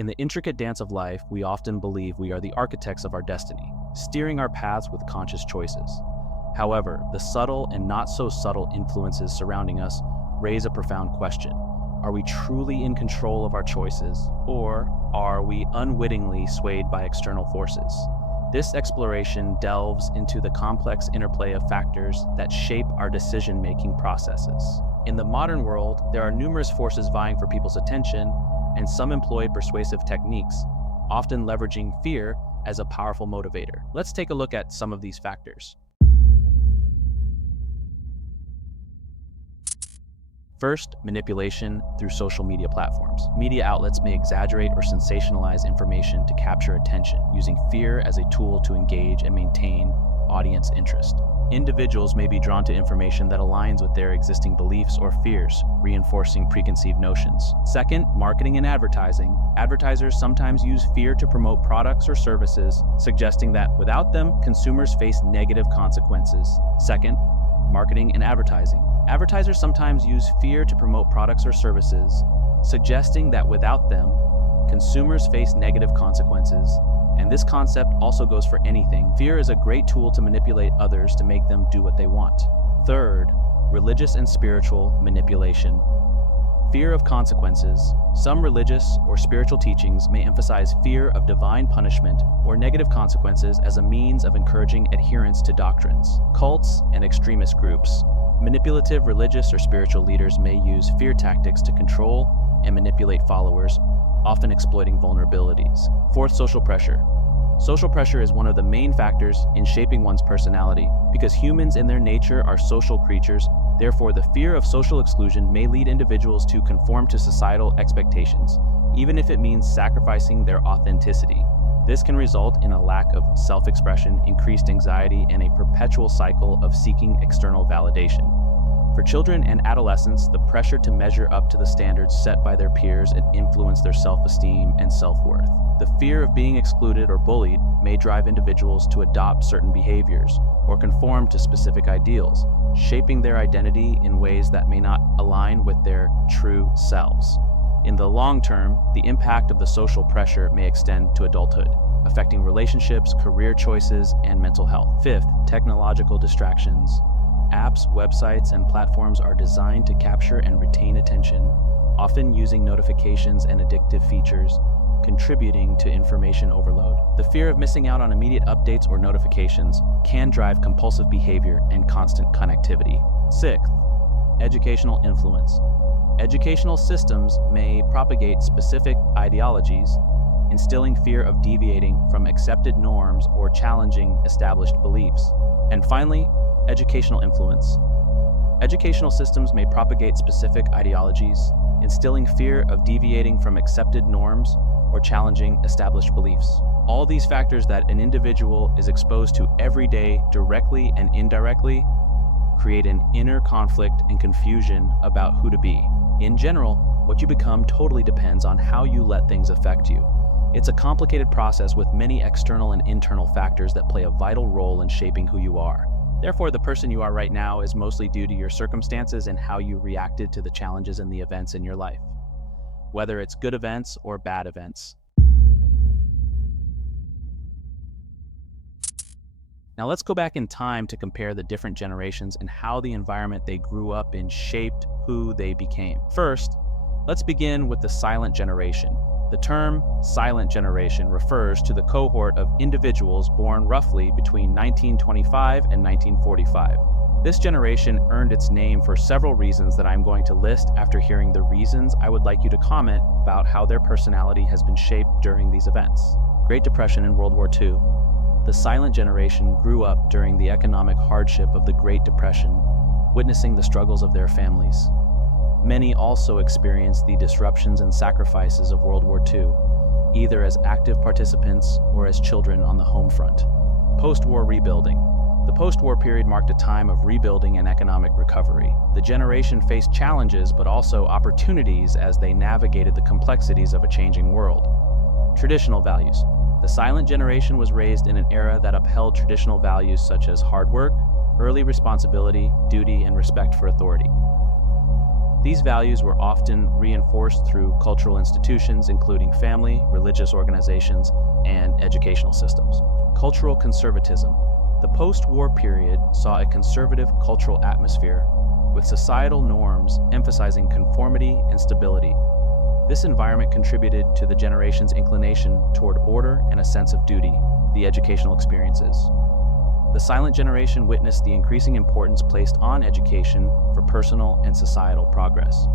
In the intricate dance of life, we often believe we are the architects of our destiny, steering our paths with conscious choices. However, the subtle and not so subtle influences surrounding us raise a profound question. Are we truly in control of our choices, or are we unwittingly swayed by external forces? This exploration delves into the complex interplay of factors that shape our decision-making processes. In the modern world, there are numerous forces vying for people's attention, and some employ persuasive techniques, often leveraging fear as a powerful motivator. Let's take a look at some of these factors. First, manipulation through social media platforms. Media outlets may exaggerate or sensationalize information to capture attention, using fear as a tool to engage and maintain audience interest. Individuals may be drawn to information that aligns with their existing beliefs or fears, reinforcing preconceived notions. Second, marketing and advertising. Advertisers sometimes use fear to promote products or services, suggesting that without them, consumers face negative consequences. Second, marketing and advertising. Advertisers sometimes use fear to promote products or services, suggesting that without them, consumers face negative consequences. And this concept also goes for anything. Fear is a great tool to manipulate others to make them do what they want. Third, religious and spiritual manipulation. Fear of consequences. Some religious or spiritual teachings may emphasize fear of divine punishment or negative consequences as a means of encouraging adherence to doctrines. Cults and extremist groups. Manipulative religious or spiritual leaders may use fear tactics to control and manipulate followers, often exploiting vulnerabilities. Fourth, social pressure. Social pressure is one of the main factors in shaping one's personality. Because humans in their nature are social creatures, therefore the fear of social exclusion may lead individuals to conform to societal expectations, even if it means sacrificing their authenticity. This can result in a lack of self-expression, increased anxiety, and a perpetual cycle of seeking external validation. For children and adolescents, the pressure to measure up to the standards set by their peers and influence their self-esteem and self-worth. The fear of being excluded or bullied may drive individuals to adopt certain behaviors or conform to specific ideals, shaping their identity in ways that may not align with their true selves. In the long term, the impact of the social pressure may extend to adulthood, affecting relationships, career choices, and mental health. Fifth, technological distractions. Apps, websites, and platforms are designed to capture and retain attention, often using notifications and addictive features, contributing to information overload. The fear of missing out on immediate updates or notifications can drive compulsive behavior and constant connectivity. Sixth, educational influence. Educational systems may propagate specific ideologies, instilling fear of deviating from accepted norms or challenging established beliefs. And finally, educational influence. Educational systems may propagate specific ideologies, instilling fear of deviating from accepted norms or challenging established beliefs. All these factors that an individual is exposed to every day, directly and indirectly, create an inner conflict and confusion about who to be. In general, what you become totally depends on how you let things affect you. It's a complicated process with many external and internal factors that play a vital role in shaping who you are. Therefore, the person you are right now is mostly due to your circumstances and how you reacted to the challenges and the events in your life, whether it's good events or bad events. Now let's go back in time to compare the different generations and how the environment they grew up in shaped who they became. First, let's begin with the silent generation. The term silent generation refers to the cohort of individuals born roughly between 1925 and 1945. This generation earned its name for several reasons that I'm going to list after hearing the reasons. I would like you to comment about how their personality has been shaped during these events. Great Depression and World War II. The silent generation grew up during the economic hardship of the Great Depression, witnessing the struggles of their families. Many also experienced the disruptions and sacrifices of World War II, either as active participants or as children on the home front. Post-war rebuilding. The post-war period marked a time of rebuilding and economic recovery. The generation faced challenges but also opportunities as they navigated the complexities of a changing world. Traditional values. The silent generation was raised in an era that upheld traditional values such as hard work, early responsibility, duty, and respect for authority. These values were often reinforced through cultural institutions, including family, religious organizations, and educational systems. Cultural conservatism. The post-war period saw a conservative cultural atmosphere with societal norms emphasizing conformity and stability. This environment contributed to the generation's inclination toward order and a sense of duty, the educational experiences. The silent generation witnessed the increasing importance placed on education for personal and societal progress.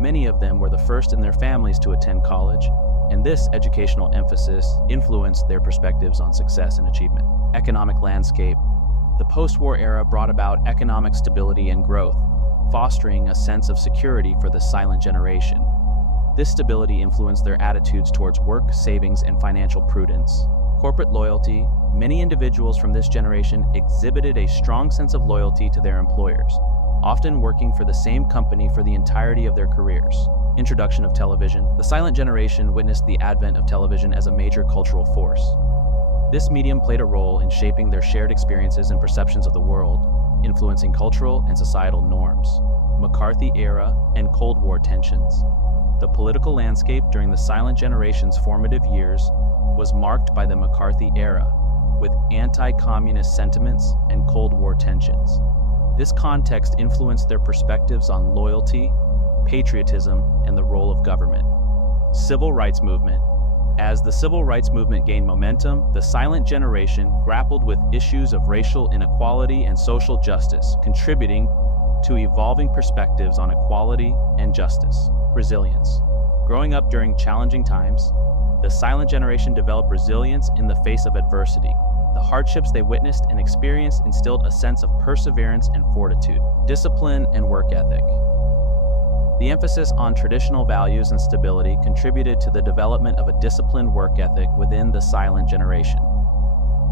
Many of them were the first in their families to attend college, and this educational emphasis influenced their perspectives on success and achievement. Economic landscape. The post-war era brought about economic stability and growth, fostering a sense of security for the silent generation. This stability influenced their attitudes towards work, savings, and financial prudence. Corporate loyalty. Many individuals from this generation exhibited a strong sense of loyalty to their employers, often working for the same company for the entirety of their careers. Introduction of television. The silent generation witnessed the advent of television as a major cultural force. This medium played a role in shaping their shared experiences and perceptions of the world, influencing cultural and societal norms. McCarthy era and Cold War tensions. The political landscape during the silent generation's formative years was marked by the McCarthy era, with anti-communist sentiments and Cold War tensions. This context influenced their perspectives on loyalty, patriotism, and the role of government. Civil rights movement. As the civil rights movement gained momentum, the silent generation grappled with issues of racial inequality and social justice, contributing to evolving perspectives on equality and justice. Resilience. Growing up during challenging times, the silent generation developed resilience in the face of adversity. The hardships they witnessed and experienced instilled a sense of perseverance and fortitude. Discipline and work ethic. The emphasis on traditional values and stability contributed to the development of a disciplined work ethic within the silent generation.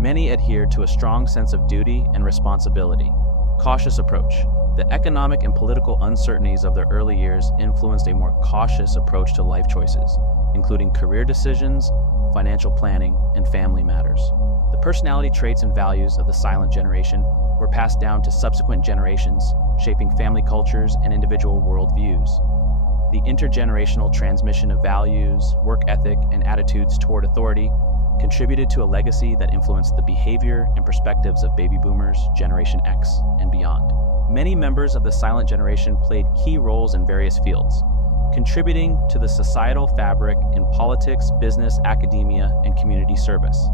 Many adhered to a strong sense of duty and responsibility. Cautious approach. The economic and political uncertainties of their early years influenced a more cautious approach to life choices, including career decisions, financial planning, and family matters. The personality traits and values of the silent generation were passed down to subsequent generations, shaping family cultures and individual worldviews. The intergenerational transmission of values, work ethic, and attitudes toward authority contributed to a legacy that influenced the behavior and perspectives of baby boomers, Generation X, and beyond. Many members of the silent generation played key roles in various fields, contributing to the societal fabric in politics, business, academia, and community service.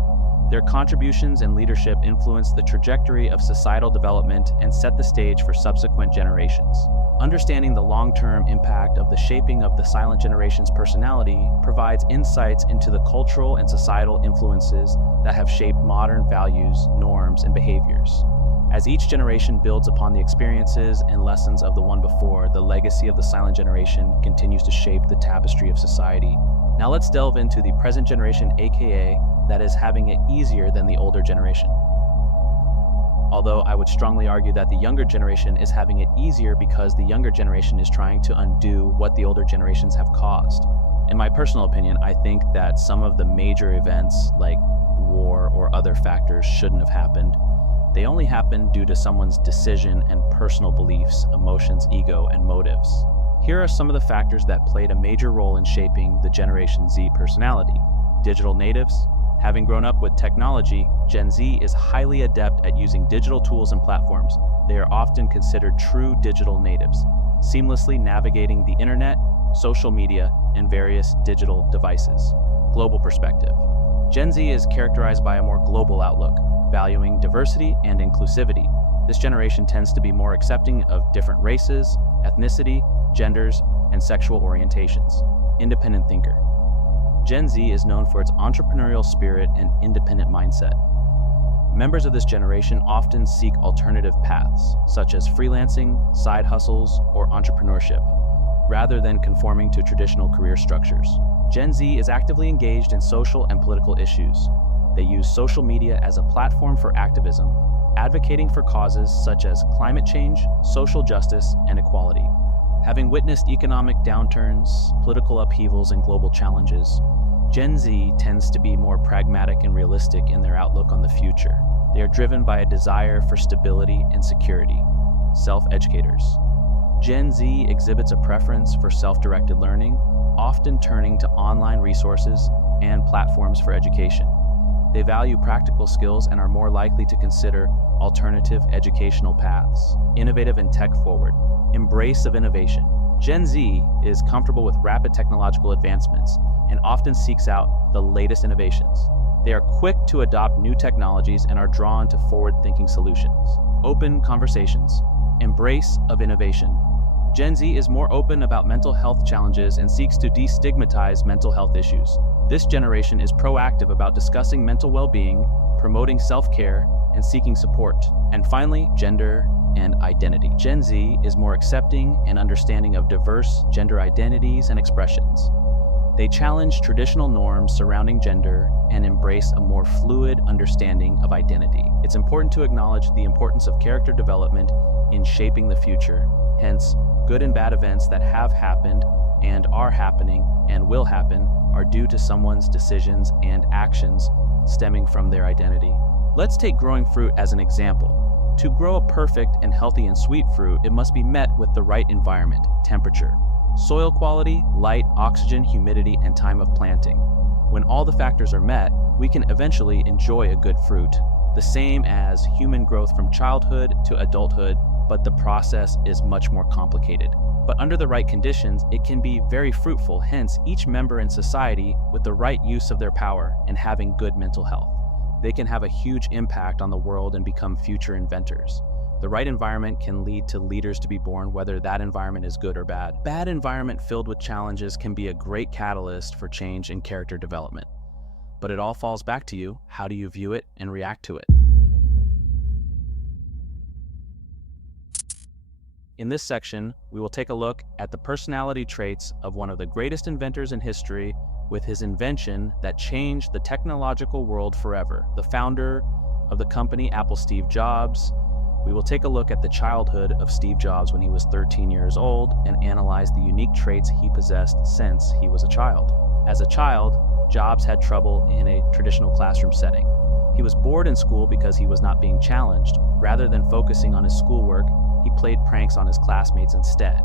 Their contributions and leadership influenced the trajectory of societal development and set the stage for subsequent generations. Understanding the long-term impact of the shaping of the silent generation's personality provides insights into the cultural and societal influences that have shaped modern values, norms, and behaviors. As each generation builds upon the experiences and lessons of the one before, the legacy of the silent generation continues to shape the tapestry of society. Now let's delve into the present generation, aka that is having it easier than the older generation. Although I would strongly argue that the younger generation is having it easier because the younger generation is trying to undo what the older generations have caused. In my personal opinion, I think that some of the major events like war or other factors shouldn't have happened. They only happened due to someone's decision and personal beliefs, emotions, ego, and motives. Here are some of the factors that played a major role in shaping the Generation Z personality. Digital natives. Having grown up with technology, Gen Z is highly adept at using digital tools and platforms. They are often considered true digital natives, seamlessly navigating the internet, social media, and various digital devices. Global perspective. Gen Z is characterized by a more global outlook, valuing diversity and inclusivity. This generation tends to be more accepting of different races, ethnicity, genders, and sexual orientations. Independent thinker. Gen Z is known for its entrepreneurial spirit and independent mindset. Members of this generation often seek alternative paths, such as freelancing, side hustles, or entrepreneurship, rather than conforming to traditional career structures. Gen Z is actively engaged in social and political issues. They use social media as a platform for activism, advocating for causes such as climate change, social justice, and equality. Having witnessed economic downturns, political upheavals, and global challenges, Gen Z tends to be more pragmatic and realistic in their outlook on the future. They are driven by a desire for stability and security. Self-educators. Gen Z exhibits a preference for self-directed learning, often turning to online resources and platforms for education. They value practical skills and are more likely to consider alternative educational paths. Innovative and tech-forward. Embrace of innovation. Gen Z is comfortable with rapid technological advancements and often seeks out the latest innovations. They are quick to adopt new technologies and are drawn to forward-thinking solutions. Open conversations. Embrace of innovation. Gen Z is more open about mental health challenges and seeks to destigmatize mental health issues. This generation is proactive about discussing mental well-being, promoting self-care, and seeking support. And finally, gender and identity. Gen Z is more accepting and understanding of diverse gender identities and expressions. They challenge traditional norms surrounding gender and embrace a more fluid understanding of identity. It's important to acknowledge the importance of character development in shaping the future. Hence, good and bad events that have happened and are happening and will happen are due to someone's decisions and actions stemming from their identity. Let's take growing fruit as an example. To grow a perfect and healthy and sweet fruit, it must be met with the right environment, temperature, soil quality, light, oxygen, humidity, and time of planting. When all the factors are met, we can eventually enjoy a good fruit. The same as human growth from childhood to adulthood, but the process is much more complicated. But under the right conditions, it can be very fruitful. Hence, each member in society, with the right use of their power and having good mental health, they can have a huge impact on the world and become future inventors. The right environment can lead to leaders to be born, whether that environment is good or bad. Bad environment filled with challenges can be a great catalyst for change and character development. But it all falls back to you. How do you view it and react to it? In this section, we will take a look at the personality traits of one of the greatest inventors in history with his invention that changed the technological world forever, the founder of the company Apple, Steve Jobs. We will take a look at the childhood of Steve Jobs when he was 13 years old and analyze the unique traits he possessed since he was a child. As a child, Jobs had trouble in a traditional classroom setting. He was bored in school because he was not being challenged. Rather than focusing on his schoolwork, he played pranks on his classmates instead.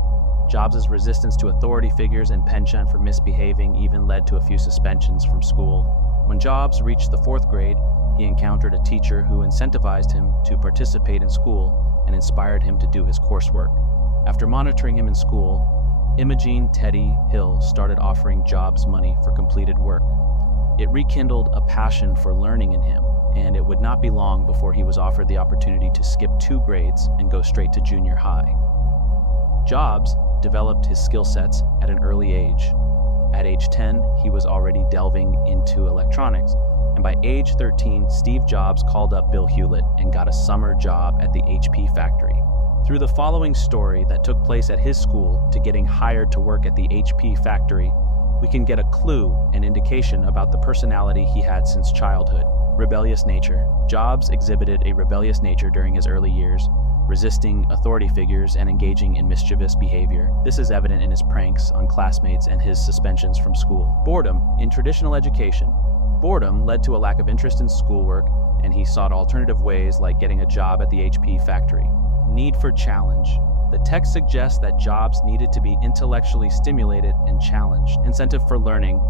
Jobs' resistance to authority figures and penchant for misbehaving even led to a few suspensions from school. When Jobs reached the 4th grade, he encountered a teacher who incentivized him to participate in school and inspired him to do his coursework. After monitoring him in school, Imogene Teddy Hill started offering Jobs money for completed work. It rekindled a passion for learning in him, and it would not be long before he was offered the opportunity to skip 2 grades and go straight to junior high. Jobs developed his skill sets at an early age. At age 10, he was already delving into electronics, and by age 13, Steve Jobs called up Bill Hewlett and got a summer job at the HP factory. Through the following story that took place at his school to getting hired to work at the HP factory, we can get a clue and indication about the personality he had since childhood. Rebellious nature. Jobs exhibited a rebellious nature during his early years, resisting authority figures and engaging in mischievous behavior. This is evident in his pranks on classmates and his suspensions from school. Boredom. In traditional education, boredom led to a lack of interest in schoolwork, and he sought alternative ways like getting a job at the HP factory. Need for challenge. The text suggests that Jobs needed to be intellectually stimulated and challenged. Incentive for learning.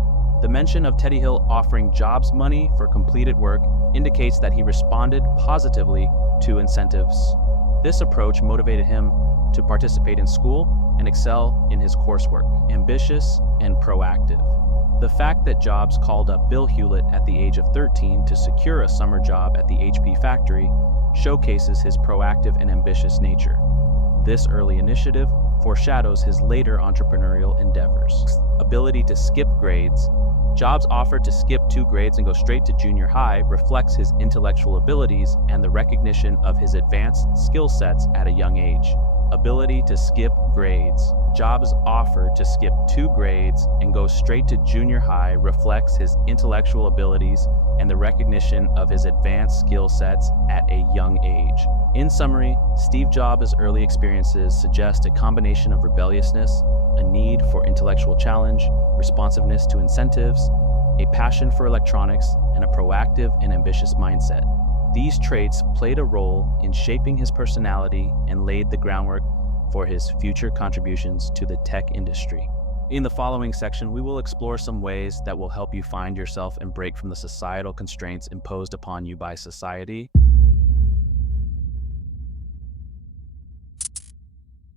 The mention of Teddy Hill offering Jobs money for completed work indicates that he responded positively to incentives. This approach motivated him to participate in school and excel in his coursework. Ambitious and proactive. The fact that Jobs called up Bill Hewlett at the age of 13 to secure a summer job at the HP factory showcases his proactive and ambitious nature. This early initiative foreshadows his later entrepreneurial endeavors. Ability to skip grades. Jobs' offer to skip 2 grades and go straight to junior high reflects his intellectual abilities and the recognition of his advanced skill sets at a young age. Ability to skip grades. Jobs' offer to skip 2 grades and go straight to junior high reflects his intellectual abilities and the recognition of his advanced skill sets at a young age. In summary, Steve Jobs' early experiences suggest a combination of rebelliousness, a need for intellectual challenge, responsiveness to incentives, a passion for electronics, and a proactive and ambitious mindset. These traits played a role in shaping his personality and laid the groundwork for his future contributions to the tech industry. In the following section, we will explore some ways that will help you find yourself and break from the societal constraints imposed upon you by society.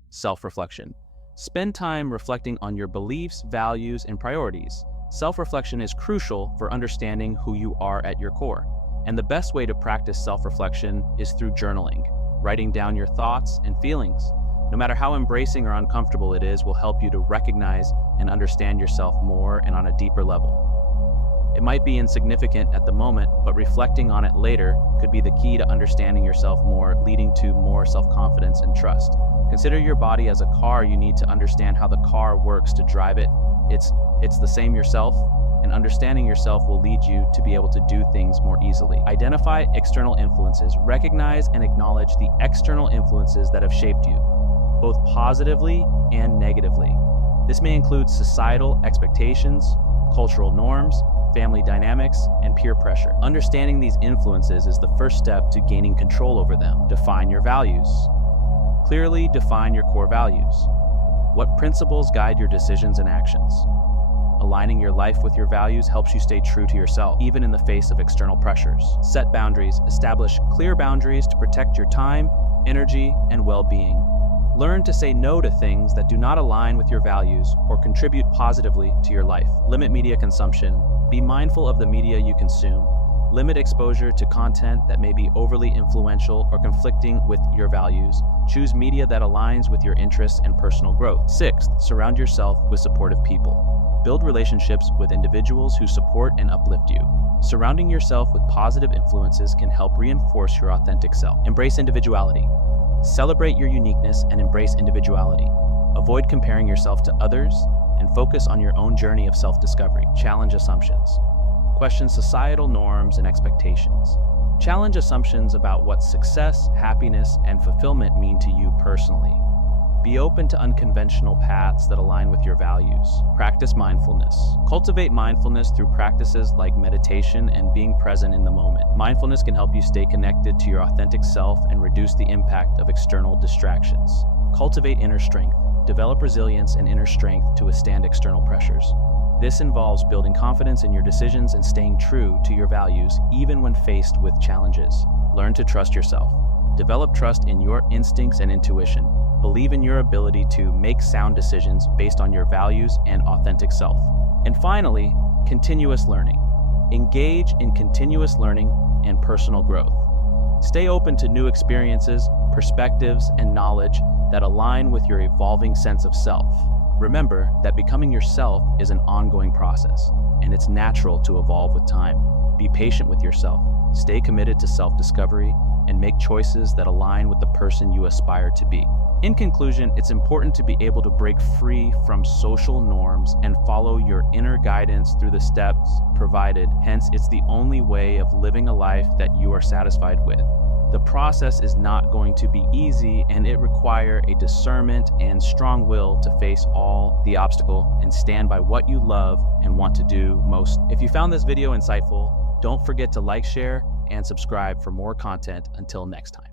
Self-reflection. Spend time reflecting on your beliefs, values, and priorities. Self-reflection is crucial for understanding who you are at your core. And the best way to practice self-reflection is through journaling. Writing down your thoughts and feelings, no matter how embracing or uncomfortable it is, will help you to recognize and understand yourself more and on a deeper level. It might be insignificant at the moment, but reflecting on it later could be the key to understanding yourself more, leading to more self-confidence and trust. Consider your body as a car. You need to understand how the car works to drive it. It's the same yourself, and understanding yourself will lead you to be able to do things more easily. Identify external influences. Recognize and acknowledge the external influences that have shaped you, both positively and negatively. This may include societal expectations, cultural norms, family dynamics, and peer pressure. Understanding these influences is the first step to gaining control over them. Define your values. Clearly define your core values. What principles guide your decisions and actions? Aligning your life with your values helps you stay true to yourself, even in the face of external pressures. Set boundaries. Establish clear boundaries to protect your time, energy, and well-being. Learn to say no to things that do not align with your values or contribute positively to your life. Limit media consumption. Be mindful of the media you consume. Limit exposure to content that may be overly influential or conflicting with your values. Choose media that aligns with your interests and personal growth. Sixth, surround yourself with supportive people. Build relationships with individuals who support and uplift you. Surrounding yourself with positive influences can help reinforce your authentic self. Embrace individuality. Celebrate your uniqueness and embrace individuality. Avoid comparing yourself to others and focus on your own journey of self-discovery. Challenge assumptions. Question societal norms and expectations. Challenge assumptions about what success, happiness, and fulfillment mean to you personally. Be open to unconventional paths that align with your values. Practice mindfulness. Cultivate mindfulness through practices like meditation and being present in the moment. Mindfulness can help you stay connected to your authentic self and reduce the impact of external distractions. Cultivate inner strength. Develop resilience and inner strength to withstand external pressures. This involves building confidence in your decisions and staying true to your values, even when faced with challenges. Learn to trust yourself. Develop trust in your instincts and intuition. Believe in your ability to make sound decisions based on your values and authentic self. And finally, continuous learning. Engage in continuous learning and personal growth. Stay open to new experiences, perspectives, and knowledge that align with your evolving sense of self. Remember that becoming yourself is an ongoing process, and it's natural to evolve with time. Be patient with yourself, stay committed to self-discovery, and make choices that align with the person you aspire to be. In conclusion, it's important to be able to break free from social norms and follow your inner guidance through the steps provided. Hence, it's the only way of living a life that you are satisfied with. The process is not going to be easy, and it requires a discernment and strong will to face all the obstacle and stand by what you love and want to do most. If you found this video insightful, don't forget to like, share, and subscribe for more content. Until next time.